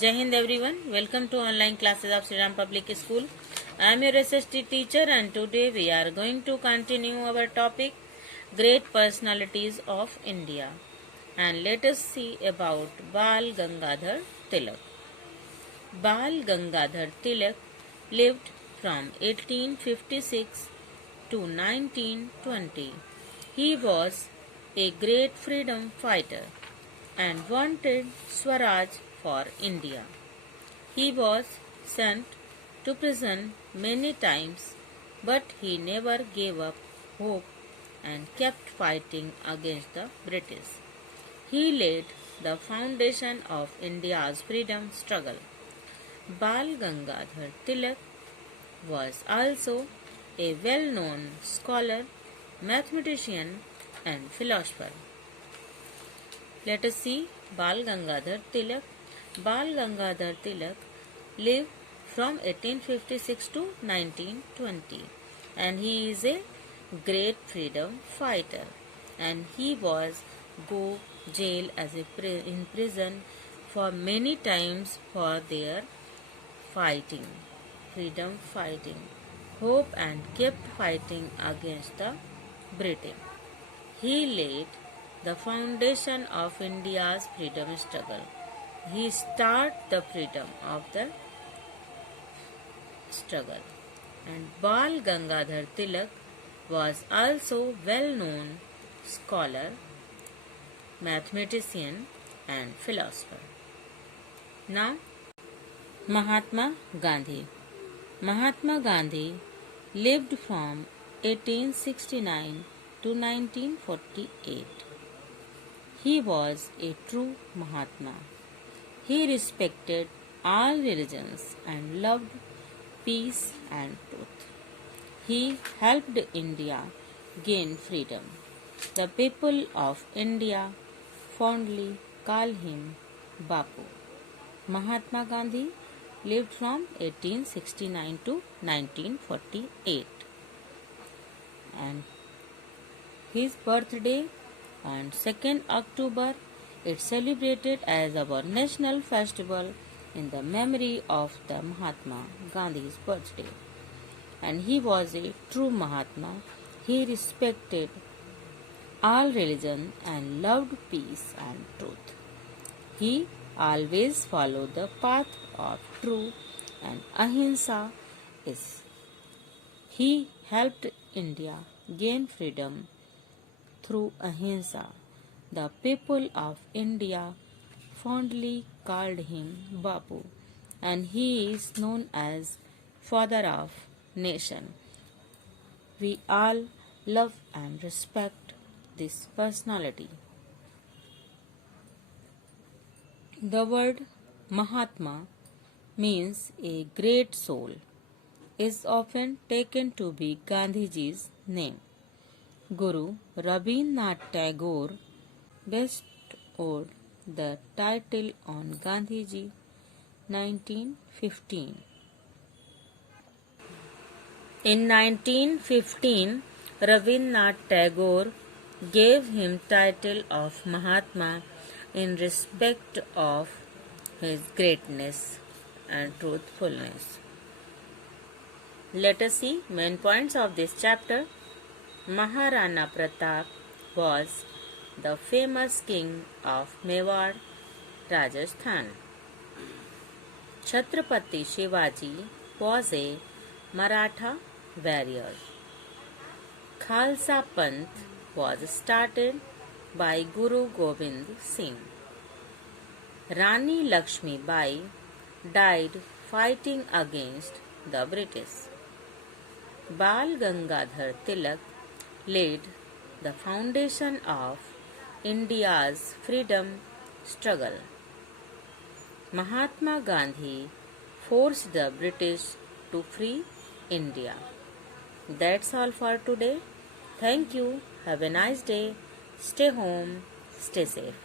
Jai Hind everyone. Welcome to online classes of Sri Ram Public School. I am your SST teacher and today we are going to continue our topic Great Personalities of India. And let us see about Bal Gangadhar Tilak. Bal Gangadhar Tilak lived from 1856 to 1920. He was a great freedom fighter and wanted Swaraj for India. He was sent to prison many times, but he never gave up hope and kept fighting against the British. He laid the foundation of India's freedom struggle. Bal Gangadhar Tilak was also a well-known scholar, mathematician and philosopher. Let us see Bal Gangadhar Tilak. Bal Gangadhar Tilak lived from 1856 to 1920 and he is a great freedom fighter and he was go jail as in prison for many times for their fighting, freedom fighting, hope and kept fighting against the British. He laid the foundation of India's freedom struggle. He started the freedom of the struggle. And Bal Gangadhar Tilak was also well-known scholar, mathematician and philosopher. Now, Mahatma Gandhi. Mahatma Gandhi lived from 1869 to 1948. He was a true Mahatma. He respected all religions and loved peace and truth. He helped India gain freedom. The people of India fondly call him Bapu. Mahatma Gandhi lived from 1869 to 1948 and his birthday on 2nd October is celebrated as our national festival in the memory of the Mahatma Gandhi's birthday. And he was a true Mahatma. He respected all religion and loved peace and truth. He always followed the path of truth and ahimsa. He helped India gain freedom through ahimsa. The people of India fondly called him Bapu and he is known as father of nation. We all love and respect this personality. The word Mahatma means a great soul is often taken to be Gandhiji's name. Guru Rabindranath Tagore bestowed the title on Gandhiji 1915. In 1915, Rabindranath Tagore gave him title of Mahatma in respect of his greatness and truthfulness. Let us see main points of this chapter. Maharana Pratap was the famous king of Mewar, Rajasthan. Chhatrapati Shivaji was a Maratha warrior. Khalsa Panth was started by Guru Gobind Singh. Rani Lakshmi Bai died fighting against the British. Bal Gangadhar Tilak laid the foundation of India's freedom struggle. Mahatma Gandhi forced the British to free India. That's all for today. Thank you. Have a nice day. Stay home. Stay safe.